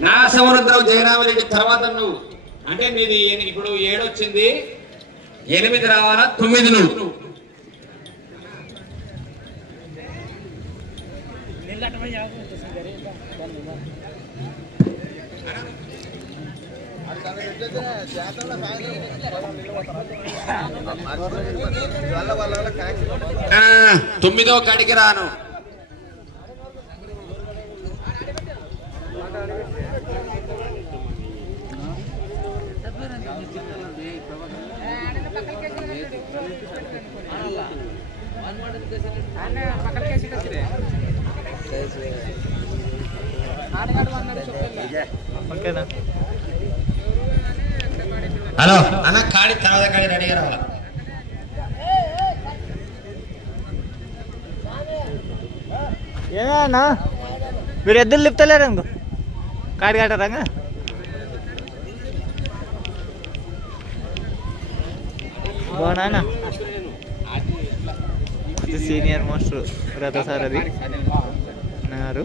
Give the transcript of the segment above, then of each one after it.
నా సముద్రం జయరామరెడ్డి తర్వాత నువ్వు. అంటే నీది ఇప్పుడు ఏడొచ్చింది. ఎనిమిది రావాలా? తొమ్మిది నువ్వు. తొమ్మిదో కాడికి రాను. పక్కన హలో అన్న కాడి తర్వాత కాడి రెడీగా రావాలా ఏనా మీరు ఎద్దులు లిప్తలేరు ఇంకో కాడి కట్టరంగా బాగున్నా సీనియర్ మోస్ట్ రథ సార్ అది అన్నారు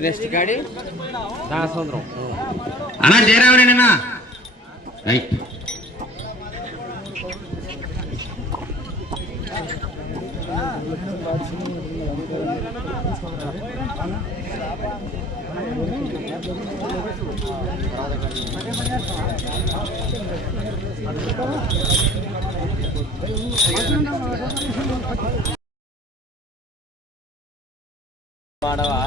నెక్స్ట్ గాడి దాసంద్రం అన్నా అన్న రైట్ వాడవా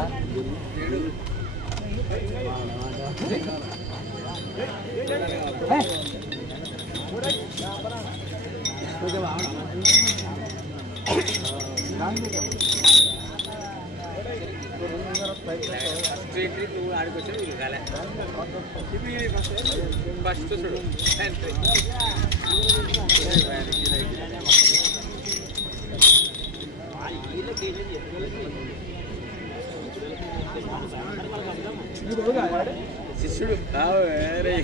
ఫస్ట్ చూడు శిష్యుడు వేరే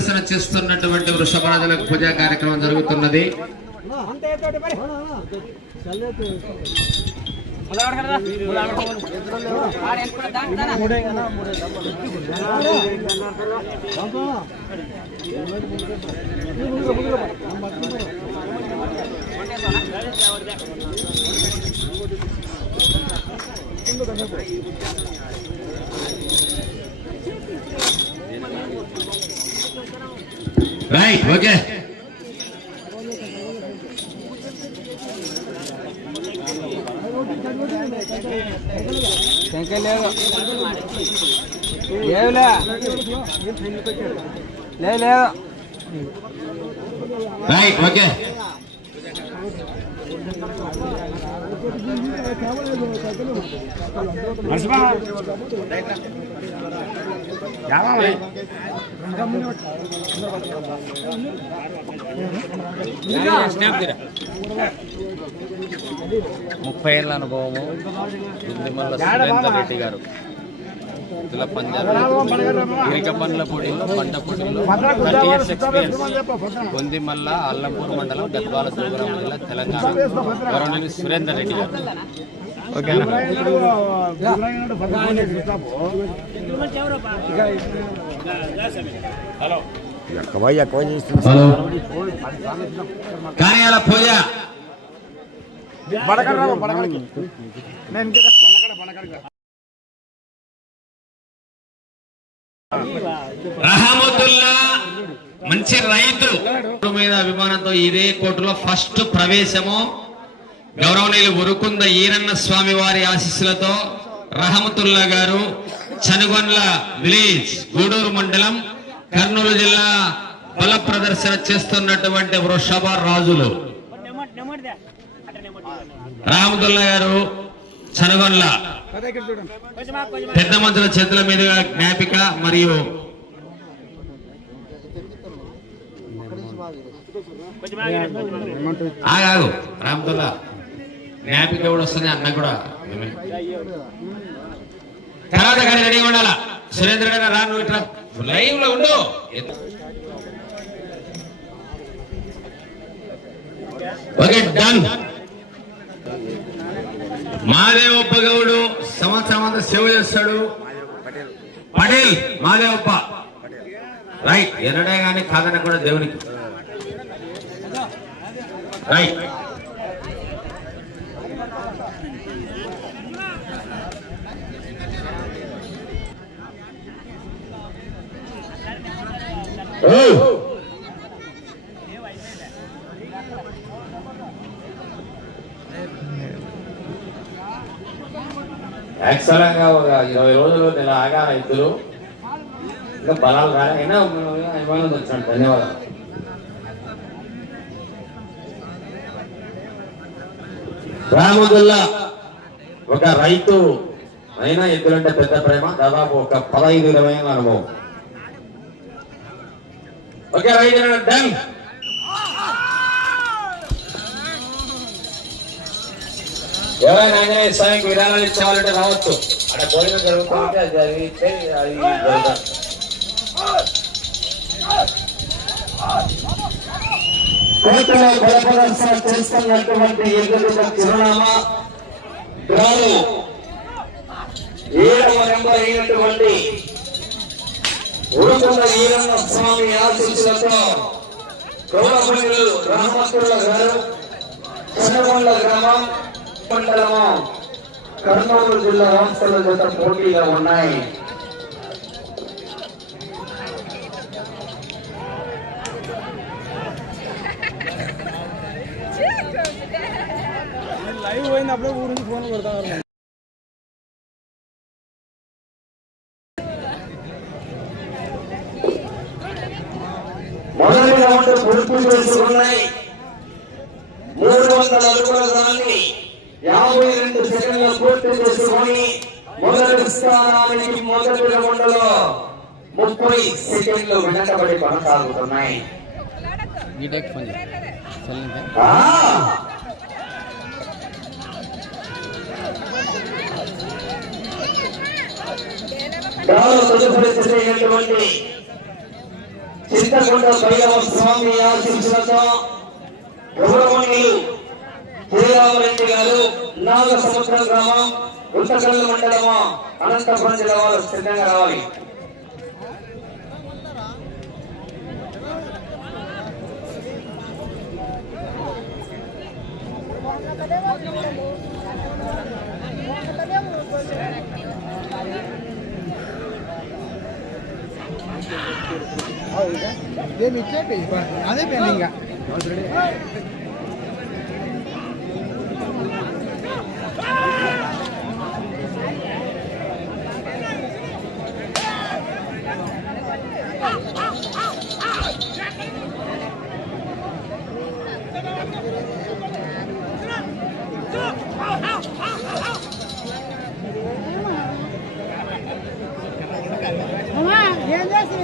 ప్రదర్శన చేస్తున్నటువంటి వృషభరాజులకు పూజా కార్యక్రమం జరుగుతున్నది. రైట్ ఓకే శంకర్ లేదు లేవులే లేదు లేదు రైట్ ఓకే ముప్పై ఏళ్ళ అనుభవము దుండిమల్ల సురేందర్ రెడ్డి గారు. పందాలు గిరిక పండ్ల పొడిలో పంట పొడిలో thirty years experience Gondimalla Alampur మండలం గద్వాల శివగ్రామ జిల్లా తెలంగాణ. గౌరవనీయులు సురేందర్ రెడ్డి గారు. ఓకేనా? హలో. నేను రహమతుల్లా మంచి రైతు. మీద అభిమానంతో ఇదే కోర్టులో ఫస్ట్ ప్రవేశము. గౌరవనీయులు ఉరుకుంద ఈరన్న స్వామి వారి ఆశీస్సులతో రహమతుల్లా గారు చనుగొండ్ల విలేజ్ గూడూరు మండలం కర్నూలు జిల్లా బల ప్రదర్శన చేస్తున్నటువంటి వృషభ రాజులు. రహమతుల్లా గారు చనుగొండ్ల. పెద్ద మంత్రుల చేతుల మీదుగా జ్ఞాపిక మరియు ఆగాగు రామతుల్లా జ్ఞాపిక కూడా వస్తుంది అన్న కూడా. తర్వాత కానీ రెడీ ఉండాల? సురేంద్ర గారు రా నువ్వు ఇట్లా లైవ్లో ఉండు. ఓకే డన్ మాదేవప్ప గౌడు సంవత్సరం అంతా సేవ చేస్తాడు. పటేల్ మాదేవప్ప. రైట్ ఎన్నడే కానీ కాదన కూడా దేవునికి. రైట్ యాక్చువల్గా ఒక ఇరవై రోజులు నెల ఆగా రైతులు. ఇంకా బలాలు రాలే. అయినా అభిమానం వచ్చాడు ధన్యవాదాలు. రామదుల్లా ఒక రైతు అయినా ఎద్దులంటే పెద్ద ప్రేమ. దాదాపు ఒక పదహైదు ఇరవై అనుభవం. ఓకే రైతు డన్. ఎవరైనా ఆంజనేయ స్వామికి విరాళాలు ఇచ్చేవాళ్ళంటే రావచ్చు. అక్కడ భోజనం జరుగుతుంటే అది జరిగితే అది చేస్తున్నటువంటి చిరునామా. ఏడవ నెంబర్ అయినటువంటి ఉరుకుంద వీరన్న స్వామి ఆశీస్సులతో గౌరవనీయులు రామచంద్రుల గారు చంద్రకొండ గ్రామం మండలము కర్నూలు జిల్లా రాష్ట్రాల జత పోటీగా ఉన్నాయి లైవ్ పోయినప్పుడు ఊరు నుంచి ఫోన్ కొడతారు రౌండ్ పొడుపు చేసుకున్నాయి మూడు వందల అడుగుల దాన్ని యాభై రెండు సెకండ్లు పూర్తి చేసుకొని మొదటి స్థానానికి మొదటి రౌండ్లో ముప్పై సెకండ్లు వెనకబడి కొనసాగుతున్నాయి. తదుపరి జరిగినటువంటి భైరవ స్వామి ఆశీస్సులతో గౌరవనీయులు శ్రీరామరెడ్డి గారు నాగ సముద్రం గ్రామం ఉత్తకల్లు మండలము అనంతపురం జిల్లా వారు సిద్ధంగా రావాలి Thank you. ఏమి ఇట్లే అదే పెండింగ్ ఏం చేసి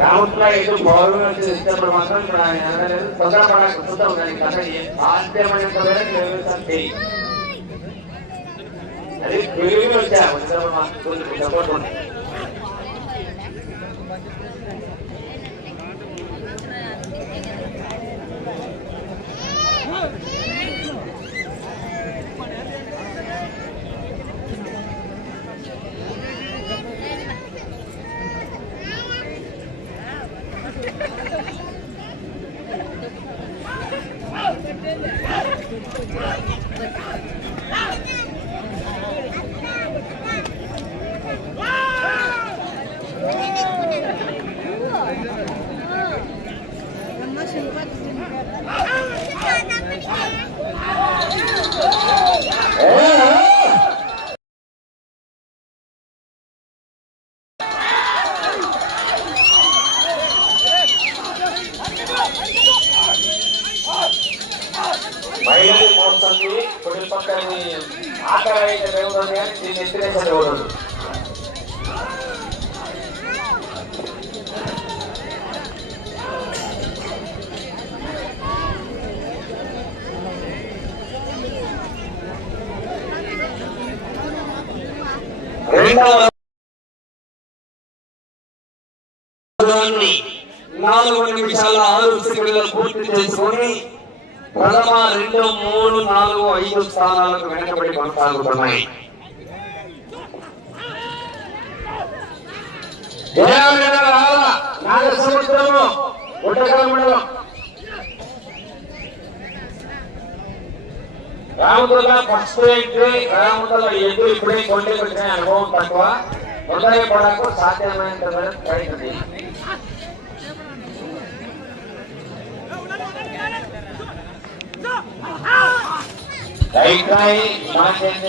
రాముట్ల ఏదో పౌర్ణమి ఇప్పుడు మాత్రం ఇప్పుడు ఆయన అనలేదు తొందర పడక చూద్దాం కానీ కథ ఆశ్చర్యమైన అది వచ్చా సపోర్ట్ ఉంది Yeah. రెండవ నాలుగు నిమిషాల ఆరు సెకండ్లు పూర్తి చేసుకొని ప్రథమ రెండు మూడు నాలుగు ఐదు స్థానాలకు వెనకబడి కొనసాగుతున్నాయి. నాగసముద్రము మండలం. రామదుర్గ ఫస్ట్ ఎంట్రీ రామదుర్గ ఎదురు ఇప్పుడే కొండే పెట్టిన అనుభవం తక్కువ తొందరగా పడకు సాధ్యమైనంత వరకు ప్రయత్నం చేయండి. రైట్ రై మనకేంటి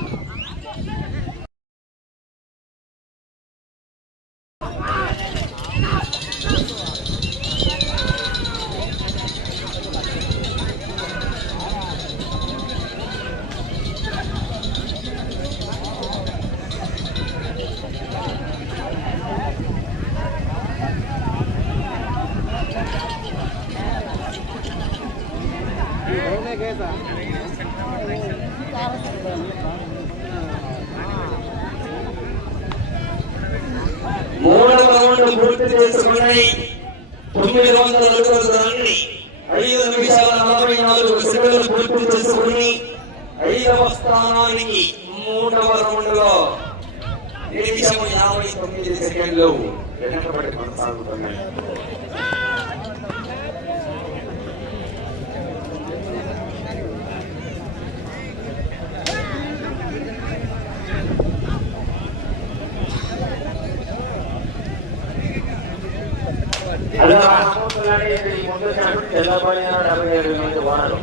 డెబ్బై ఏడు మంది వానరు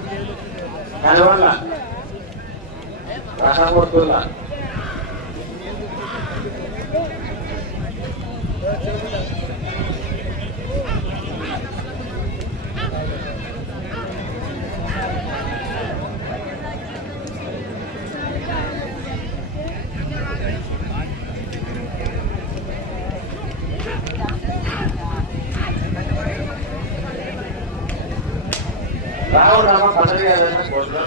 దానివల్ల రసమూర్తుల రావు ఆశ్చర్యాలను కోసం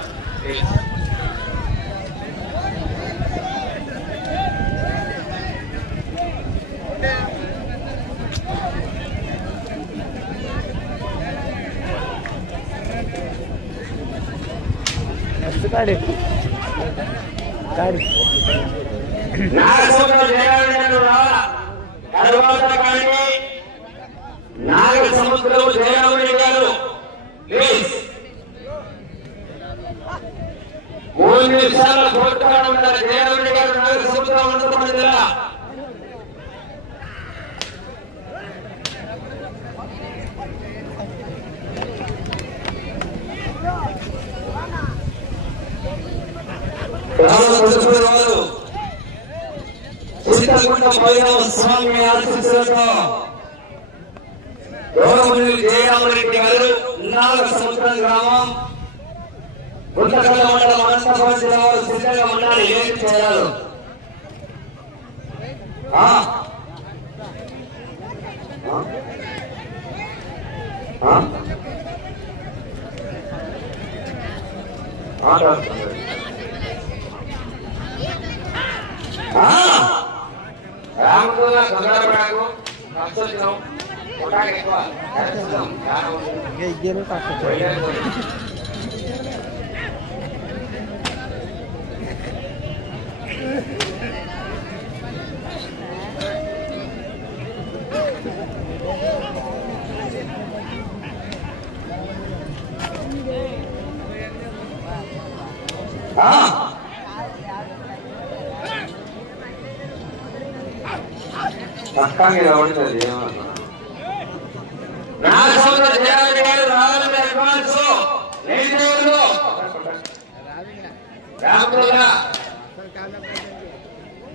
మూడు నిమిషాల కోరుతాడు ఉండాలి జయరాముడి గారు నాగసముద్రం ఉండడం జిల్లా గ్రామ తదుపరి వారు చింతకుంట భైరవ స్వామి ఆశీస్సులతో గౌరవనీయులు జయరామరెడ్డి గారు నాలుగు సముద్రం గ్రామం గుంటకల్ల మండలం అనంతపురం జిల్లా వారు సిద్ధంగా ఉండాలి ఏమి చేయాలి రామకుల ఎక్కువ రామదుర్గ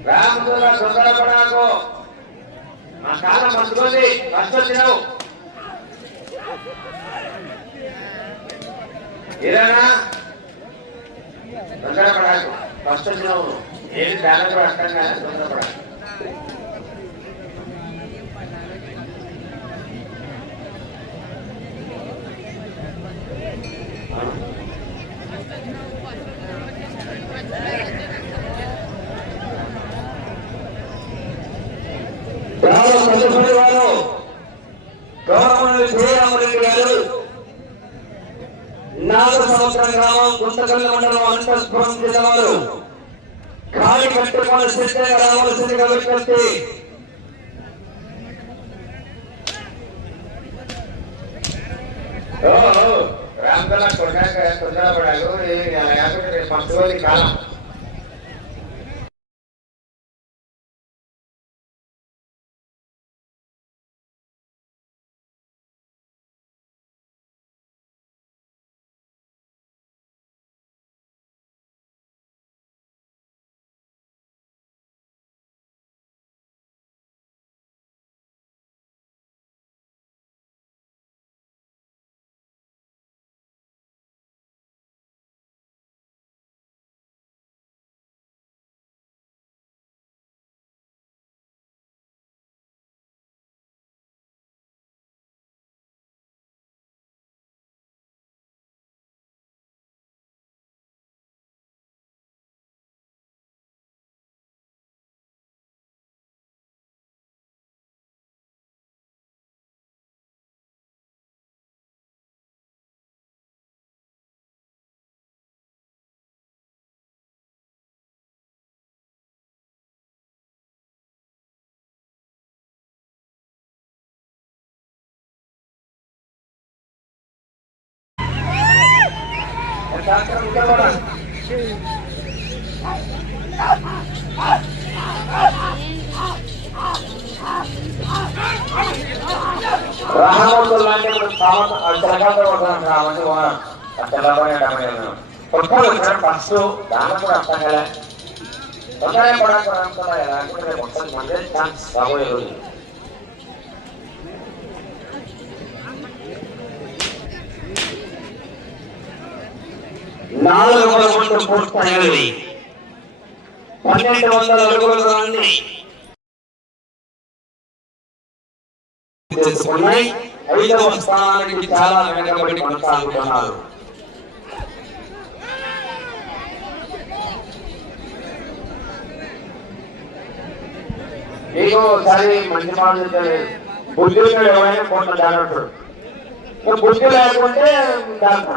రామదుర్గ తొందరపడాకు మా కాలం మంచుకుంది ఫస్ట్ వచ్చినావు. ఇదేనా తొందరపడాకు ఫస్ట్ వచ్చినావు. ఏది కూడా అర్థం కాదు తొందరపడాకు వారు గౌరవనీయులు శ్రీరామరెడ్డి గారు నాలుగు సంవత్సరం గ్రామం గుంతకల్ల మండలం అనంతపురం జిల్లా వారు ఖాళీ కట్టుకొని సిద్ధంగా రావాల్సిందిగా విజ్ఞప్తి cada persona para ello y además రాహమతులు లాంటి ఇప్పుడు వచ్చిన ఫస్ట్ కూడా అర్థం కదా తొందరగా పడకుండా మొత్తం మంది ఛాన్స్ రాబోయే రోజు నాలుగు వందల పూర్తయినది పన్నెండు వందల అడుగుల నుండి చేసుకున్నాయి ఐదవ స్థానానికి చాలా వెనకబడి కొనసాగుతున్నారు. నీకు ఒకసారి మంచి మాట చెప్పాను ఎవరైనా బుద్ధి లేకుంటే దాంట్లో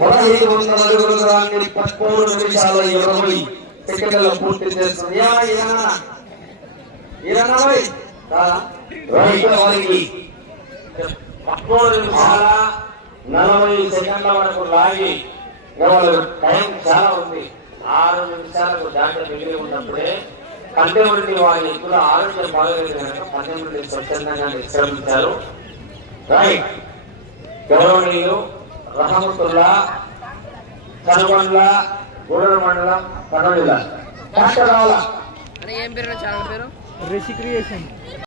పదహైదు వందల అడుగుల పదమూడు నిమిషాల ఇరవై పూర్తి చేస్తుంది. పదమూడు నిమిషాల నలభై సెకండ్ల వరకు లాగి ఇంకా వాళ్ళ టైం చాలా ఉంది. ఆరు నిమిషాలకు దాంట్లో మిగిలి ఉన్నప్పుడే కంటెంపరీ వారి ఎక్కువ ఆరోగ్యం బాగలేదు కనుక కంటెంపరీ స్వచ్ఛందంగా నిశ్రమించారు. రైట్. గౌరవనీయులు రహమతుల్లా కనుగొండ్ల గూడూరు మండలం డాక్టర్ రావాలా ఏం పేరు ఛానల్ పేరు. రిషి క్రియేషన్